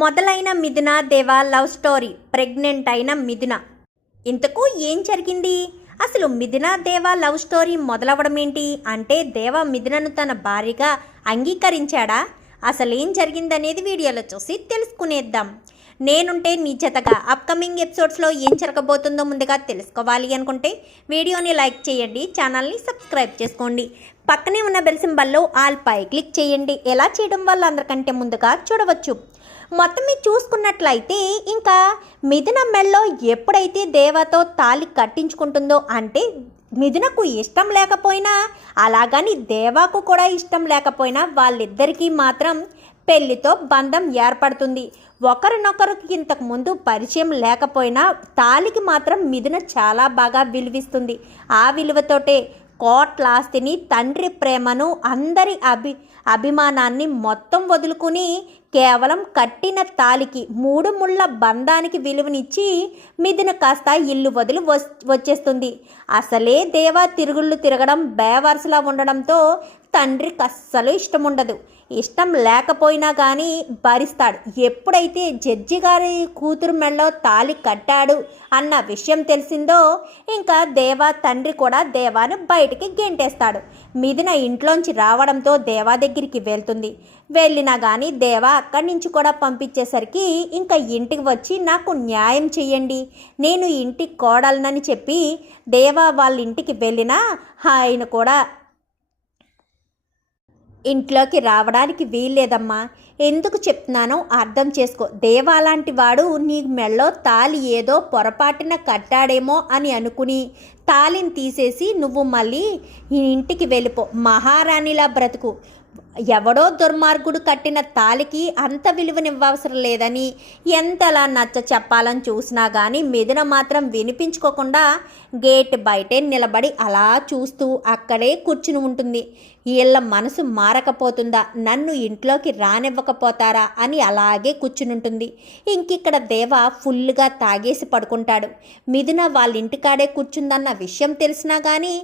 మొదలైన మిథున దేవ లవ్ స్టోరీ. ప్రెగ్నెంట్ అయిన మిథున. ఇంతకు ఏం జరిగింది? అసలు మిథున దేవ లవ్ స్టోరీ మొదలవడం ఏంటి అంటే, దేవ మిథునను తన భార్యగా అంగీకరించాడా? అసలేం జరిగిందనేది వీడియోలో చూసి తెలుసుకునేద్దాం. నేనుంటే నీ జతగా అప్కమింగ్ ఎపిసోడ్స్లో ఏం జరగబోతుందో ముందుగా తెలుసుకోవాలి అనుకుంటే వీడియోని లైక్ చేయండి, ఛానల్ని సబ్స్క్రైబ్ చేసుకోండి, పక్కనే ఉన్న బెల్ సింబల్లో ఆల్ పై క్లిక్ చేయండి. ఎలా చేయడం వల్ల అందరికంటే ముందుగా చూడవచ్చు. మొత్తం మీరు చూసుకున్నట్లయితే ఇంకా మిథున మెల్లో ఎప్పుడైతే దేవతో తాళి కట్టించుకుంటుందో, అంటే మిథునకు ఇష్టం లేకపోయినా అలాగని దేవాకు కూడా ఇష్టం లేకపోయినా వాళ్ళిద్దరికీ మాత్రం పెళ్లితో బంధం ఏర్పడుతుంది. ఒకరినొకరికి ఇంతకు ముందు పరిచయం లేకపోయినా తాళికి మాత్రం మిథున చాలా బాగా విలువిస్తుంది. ఆ విలువతోటే కోట్ల ఆస్తిని, తండ్రి ప్రేమను, అందరి అభిమానాన్ని మొత్తం వదులుకుని కేవలం కట్టిన తాలికి, మూడు ముళ్ళ బంధానికి విలువనిచ్చి మిథున కాస్త ఇల్లు వదిలి వచ్చేస్తుంది. అసలే దేవా తిరుగుళ్ళు తిరగడం, బేవర్స్లా ఉండడంతో తండ్రికి అస్సలు ఇష్టం ఉండదు. ఇష్టం లేకపోయినా కానీ భరిస్తాడు. ఎప్పుడైతే జడ్జి గారి కూతురు మెళ్ళలో తాళి కట్టాడు అన్న విషయం తెలిసిందో ఇంకా దేవా తండ్రి కూడా దేవాను బయటికి గెంటేస్తాడు. మిథున ఇంట్లోంచి రావడంతో దేవా దగ్గరికి వెళ్తుంది. వెళ్ళినా కానీ దేవా అక్కడి నుంచి కూడా పంపించేసరికి ఇంకా ఇంటికి వచ్చి నాకు న్యాయం చెయ్యండి, నేను ఇంటి కోడలనని చెప్పి దేవా వాళ్ళ ఇంటికి వెళ్ళినా ఆయన కూడా ఇంట్లోకి రావడానికి వీల్లేదమ్మా. ఎందుకు చెప్తున్నానో అర్థం చేసుకో. దేవా లాంటి వాడు నీ మెళ్ళో తాళి ఏదో పొరపాటున కట్టాడేమో అని అనుకుని తాళిని తీసేసి నువ్వు మళ్ళీ ఇంటికి వెళ్ళిపో, మహారాణిలా బ్రతుకు. ఎవడో దుర్మార్గుడు కట్టిన తాలికి అంత విలువనివ్వవసరం లేదని ఎంతలా నచ్చ చెప్పాలని చూసినా కానీ మిథున మాత్రం వినిపించుకోకుండా గేట్ బయటే నిలబడి అలా చూస్తూ అక్కడే కూర్చుని ఉంటుంది. వీళ్ళ మనసు మారకపోతుందా, నన్ను ఇంట్లోకి రానివ్వకపోతారా అని అలాగే కూర్చునుంటుంది. ఇంకిక్కడ దేవ ఫుల్గా తాగేసి పడుకుంటాడు. మిథున వాళ్ళ ఇంటికాడే కూర్చుందన్న విషయం తెలిసినా కానీ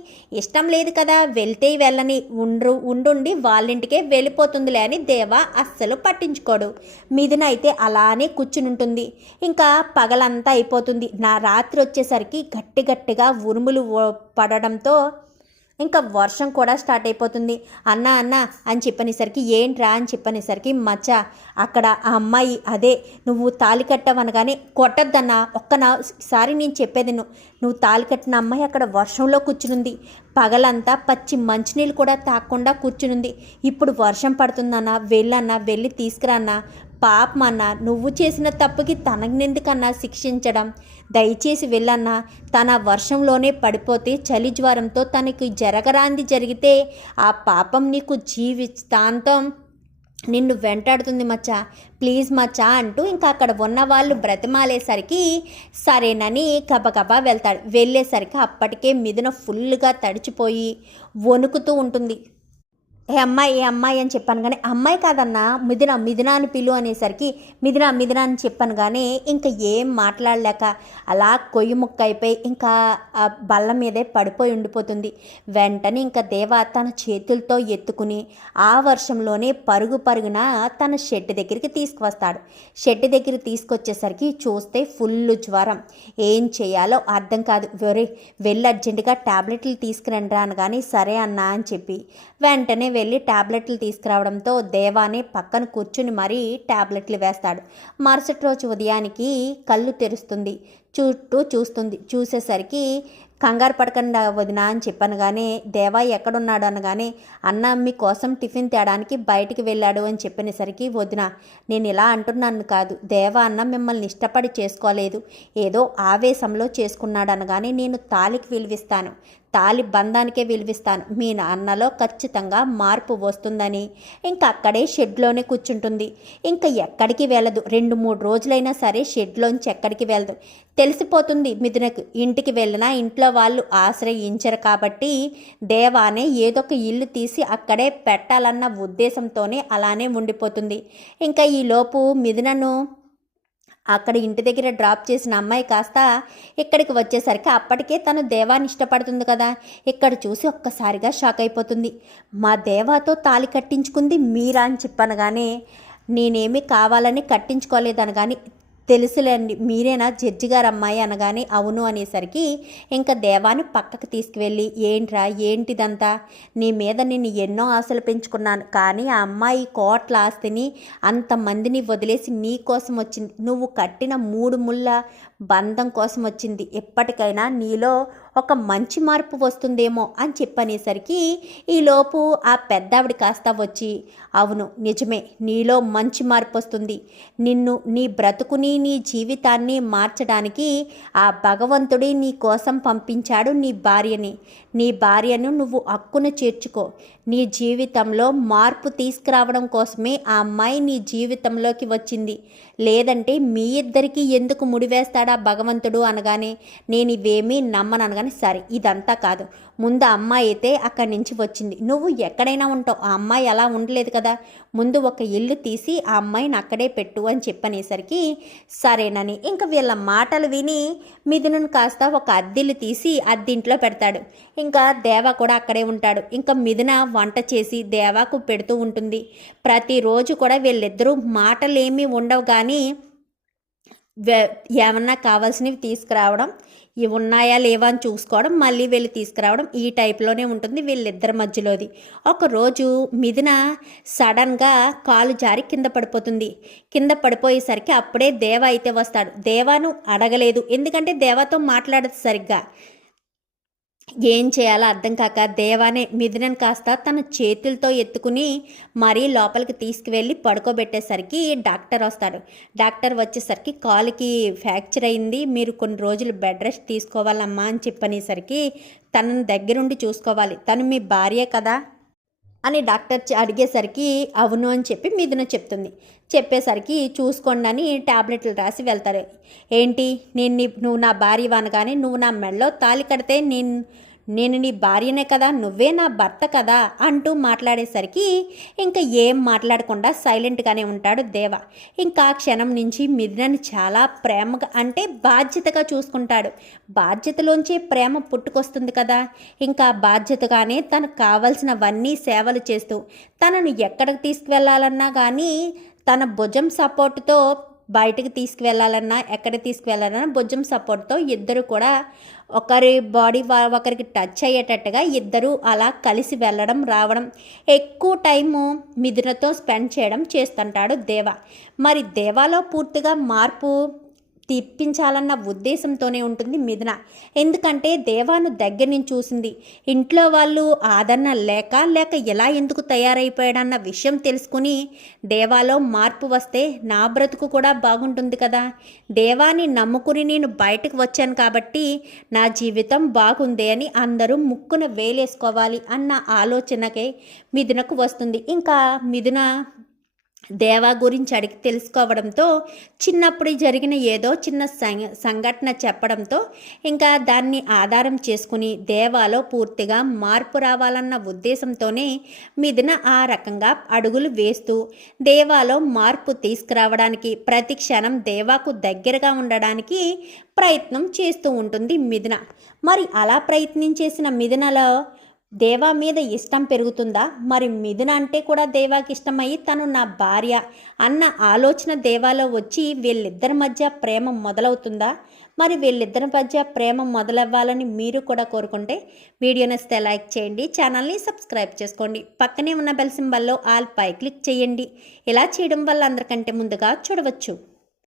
ఇష్టం లేదు కదా, వెళ్తే వెళ్ళని, ఉండుండి వాళ్ళింటికే వెళ్ళిపోతుందిలే అని దేవ అస్సలు పట్టించుకోడు. మిథున అయితే అలానే కూర్చునుంటుంది. ఇంకా పగలంతా అయిపోతుంది. నా రాత్రి వచ్చేసరికి గట్టిగా ఉరుములు పడడంతో ఇంకా వర్షం కూడా స్టార్ట్ అయిపోతుంది. అన్న అని చెప్పనేసరికి ఏంట్రా అని చెప్పనేసరికి మచ్చ అక్కడ ఆ అమ్మాయి, అదే నువ్వు తాళి కట్టావనగానే కొట్టద్దన్నా, ఒక్కసారి నేను చెప్పేది నువ్వు తాళి కట్టిన అమ్మాయి అక్కడ వర్షంలో కూర్చునుంది. పగలంతా పచ్చి మంచినీళ్ళు కూడా తాగకుండా కూర్చునుంది. ఇప్పుడు వర్షం పడుతుందన్నా, వెళ్ళి తీసుకురాన్నా. పాపమన్నా, నువ్వు చేసిన తప్పుకి తనకెందుకన్నా శిక్షించడం, దయచేసి వెళ్ళన్నా. తన వర్షంలోనే పడిపోతే చలి జ్వరంతో తనకి జరగరాంది జరిగితే ఆ పాపం నీకు జీవితాంతం నిన్ను వెంటాడుతుంది మచ్చా, ప్లీజ్ మచ్చా అంటూ ఇంకా అక్కడ ఉన్న వాళ్ళు బ్రతిమాలేసరికి సరేనని గబగబా వెళ్తాడు. వెళ్ళేసరికి అప్పటికే మిథున ఫుల్గా తడిచిపోయి వణుకుతూ ఉంటుంది. ఏ అమ్మాయి అని చెప్పాను కానీ అమ్మాయి కాదన్నా, మిథున అని పిలు అనేసరికి మిథున అని చెప్పాను కానీ ఇంకా ఏం మాట్లాడలేక అలా కొయ్యి ముక్క అయిపోయి ఇంకా ఆ బల్ల మీదే పడిపోయి ఉండిపోతుంది. వెంటనే ఇంకా దేవ తన చేతులతో ఎత్తుకుని ఆ వర్షంలోనే పరుగున తన షెడ్ దగ్గరికి తీసుకువస్తాడు. షెడ్ దగ్గర తీసుకొచ్చేసరికి చూస్తే ఫుల్ జ్వరం. ఏం చేయాలో అర్థం కాదు. వెళ్ళి అర్జెంటుగా ట్యాబ్లెట్లు తీసుకురండి అనగానే సరే అన్నా అని చెప్పి వెంటనే వెళ్ళి ట్యాబ్లెట్లు తీసుకురావడంతో దేవానే పక్కన కూర్చుని మరీ ట్యాబ్లెట్లు వేస్తాడు. మరుసటి రోజు ఉదయానికి కళ్ళు తెరుస్తుంది. చుట్టూ చూసేసరికి కంగారు పడకుండా వదినా అని చెప్పాను కానీ దేవా ఎక్కడున్నాడు అనగానే అన్న మీకోసం టిఫిన్ తేడానికి బయటికి వెళ్ళాడు అని చెప్పినసరికి వదిన నేను ఇలా అంటున్నాను కాదు, దేవా అన్న మిమ్మల్ని ఇష్టపడి చేసుకోలేదు, ఏదో ఆవేశంలో చేసుకున్నాడు అనగానే నేను తాళికి విలువిస్తాను, తాలి బంధానికే విలువిస్తాను, మీ నాన్నలో ఖచ్చితంగా మార్పు వస్తుందని ఇంకా అక్కడే షెడ్లోనే కూర్చుంటుంది. ఇంకా ఎక్కడికి వెళ్ళదు. 2-3 రోజులైనా సరే షెడ్లోంచి ఎక్కడికి వెళ్ళదు. తెలిసిపోతుంది మిథునకు. ఇంటికి వెళ్ళినా ఇంట్లో వాళ్ళు ఆశ్రయించరు కాబట్టి దేవానే ఏదో ఒక ఇల్లు తీసి అక్కడే పెట్టాలన్న ఉద్దేశంతోనే అలానే ఉండిపోతుంది. ఇంకా ఈలోపు మిథునను అక్కడ ఇంటి దగ్గర డ్రాప్ చేసిన అమ్మాయి కాస్త ఇక్కడికి వచ్చేసరికి అప్పటికే తను దేవాన్ని ఇష్టపడుతుంది కదా. ఇక్కడ చూసి ఒక్కసారిగా షాక్ అయిపోతుంది. మా దేవాతో తాళి కట్టించుకుంది మీరా అని చెప్పనగానే నేనేమి కావాలని కట్టించుకోలేదనగాని, తెలుసులేండి మీరేనా జడ్జి గారు అమ్మాయి అనగానే అవును అనేసరికి ఇంకా దేవాని పక్కకు తీసుకువెళ్ళి, ఏంట్రా ఏంటిదంతా, నీ మీద నేను ఎన్నో ఆశలు పెంచుకున్నాను, కానీ ఆ అమ్మాయి కోట్ల ఆస్తిని అంతమందిని వదిలేసి నీ కోసం వచ్చింది, నువ్వు కట్టిన 3 ముళ్ళ బంధం కోసం వచ్చింది, ఎప్పటికైనా నీలో ఒక మంచి మార్పు వస్తుందేమో అని చెప్పనేసరికి ఈలోపు ఆ పెద్దావిడ కాస్త వచ్చి, అవును నిజమే, నీలో మంచి మార్పు వస్తుంది, నిన్ను నీ బ్రతుకుని నీ జీవితాన్ని మార్చడానికి ఆ భగవంతుడే నీ కోసం పంపించాడు నీ భార్యను నువ్వు హక్కును చేర్చుకో, నీ జీవితంలో మార్పు తీసుకురావడం కోసమే ఆ అమ్మాయి నీ జీవితంలోకి వచ్చింది, లేదంటే మీ ఇద్దరికీ ఎందుకు ముడివేస్తాడా భగవంతుడు అనగానే, నేను ఇవేమీ నమ్మను అనగానే, సరే ఇదంతా కాదు, ముందు అమ్మాయి అయితే అక్కడి నుంచి వచ్చింది, నువ్వు ఎక్కడైనా ఉంటావు, ఆ అమ్మాయి అలా ఉండలేదు కదా, ముందు ఒక ఇల్లు తీసి ఆ అమ్మాయిని అక్కడే పెట్టు అని చెప్పనేసరికి సరేనని ఇంకా వీళ్ళ మాటలు విని మిథునను కాస్త ఒక అద్దిల్లు తీసి అద్దింట్లో పెడతాడు. ఇంకా దేవ కూడా అక్కడే ఉంటాడు. ఇంకా మిథున వంట చేసి దేవాకు పెడుతూ ఉంటుంది. ప్రతిరోజు కూడా వీళ్ళిద్దరూ మాటలేమీ ఉండవు, కానీ ఏమన్నా కావాల్సినవి తీసుకురావడం, ఇవి ఉన్నాయా లేవా అని చూసుకోవడం, మళ్ళీ వెళ్ళి తీసుకురావడం, ఈ టైప్లోనే ఉంటుంది వీళ్ళిద్దరి మధ్యలోది. ఒకరోజు మిథున సడన్గా కాలు జారి కింద పడిపోతుంది. కింద పడిపోయేసరికి అప్పుడే దేవ అయితే వస్తాడు. దేవాను అడగలేదు, ఎందుకంటే దేవాతో మాట్లాడదు సరిగ్గా. ఏం చేయాలో అర్థం కాక దేవానే మిథునని కాస్త తన చేతులతో ఎత్తుకుని మరీ లోపలికి తీసుకువెళ్ళి పడుకోబెట్టేసరికి డాక్టర్ వస్తాడు. డాక్టర్ వచ్చేసరికి కాలుకి ఫ్రాక్చర్ అయింది, మీరు కొన్ని రోజులు బెడ్ రెస్ట్ తీసుకోవాలమ్మా అని చెప్పనేసరికి తనను దగ్గరుండి చూసుకోవాలి, తను మీ భార్యే కదా అని డాక్టర్ అడిగేసరికి అవును అని చెప్పి మిథున చెప్తుంది. చెప్పేసరికి చూసుకోండి అని ట్యాబ్లెట్లు రాసి వెళ్తారు. ఏంటి నువ్వు నా భార్య అనగానే, నువ్వు నా మెడలో తాళి కడితే నేను నీ భార్యనే కదా, నువ్వే నా భర్త కదా అంటూ మాట్లాడేసరికి ఇంకా ఏం మాట్లాడకుండా సైలెంట్గానే ఉంటాడు దేవ. ఇంకా క్షణం నుంచి మిథునని చాలా ప్రేమగా అంటే బాధ్యతగా చూసుకుంటాడు. బాధ్యతలోంచి ప్రేమ పుట్టుకొస్తుంది కదా, ఇంకా బాధ్యతగానే తనకు కావలసినవన్నీ సేవలు చేస్తూ తనను ఎక్కడికి తీసుకువెళ్ళాలన్నా కానీ తన భుజం సపోర్టుతో బయటకు తీసుకువెళ్ళాలన్నా ఎక్కడ తీసుకువెళ్ళాలన్నా భుజం సపోర్ట్తో ఇద్దరు కూడా ఒకరి బాడీ ఒకరికి టచ్ అయ్యేటట్టుగా ఇద్దరు అలా కలిసి వెళ్ళడం రావడం, ఎక్కువ టైము మిథునతో స్పెండ్ చేయడం చేస్తుంటాడు దేవ. మరి దేవాలో పూర్తిగా మార్పు తిప్పించాలన్న ఉద్దేశంతోనే ఉంటుంది మిథున. ఎందుకంటే దేవాను దగ్గర నుంచి చూసింది, ఇంట్లో వాళ్ళు ఆదరణ లేక ఎలా ఎందుకు తయారైపోయాడన్న విషయం తెలుసుకుని దేవాలో మార్పు వస్తే నా బ్రతుకు కూడా బాగుంటుంది కదా, దేవాని నమ్ముకుని నేను బయటకు వచ్చాను కాబట్టి నా జీవితం బాగుంది అని అందరూ ముక్కున వేలేసుకోవాలి అన్న ఆలోచనకే మిథునకు వస్తుంది. ఇంకా మిథున దేవా గురించి అడిగి తెలుసుకోవడంతో చిన్నప్పుడు జరిగిన ఏదో చిన్న సంఘటన చెప్పడంతో ఇంకా దాన్ని ఆధారం చేసుకుని దేవాలో పూర్తిగా మార్పు రావాలన్న ఉద్దేశంతోనే మిథున ఆ రకంగా అడుగులు వేస్తూ దేవాలో మార్పు తీసుకురావడానికి ప్రతి క్షణం దేవాకు దగ్గరగా ఉండడానికి ప్రయత్నం చేస్తూ ఉంటుంది మిథున. మరి అలా ప్రయత్నం చేసిన మిథునలో దేవా మీద ఇష్టం పెరుగుతుందా, మరి మిథున అంటే కూడా దేవాకి ఇష్టమయ్యి తను నా భార్య అన్న ఆలోచన దేవాలో వచ్చి వీళ్ళిద్దరి మధ్య ప్రేమ మొదలవుతుందా, మరి వీళ్ళిద్దరి మధ్య ప్రేమ మొదలవ్వాలని మీరు కూడా కోరుకుంటే వీడియోని ఇస్తే లైక్ చేయండి, ఛానల్ని సబ్స్క్రైబ్ చేసుకోండి, పక్కనే ఉన్న బెల్ సింబల్లో ఆల్ పై క్లిక్ చేయండి. ఇలా చేయడం వల్ల అందరికంటే ముందుగా చూడవచ్చు.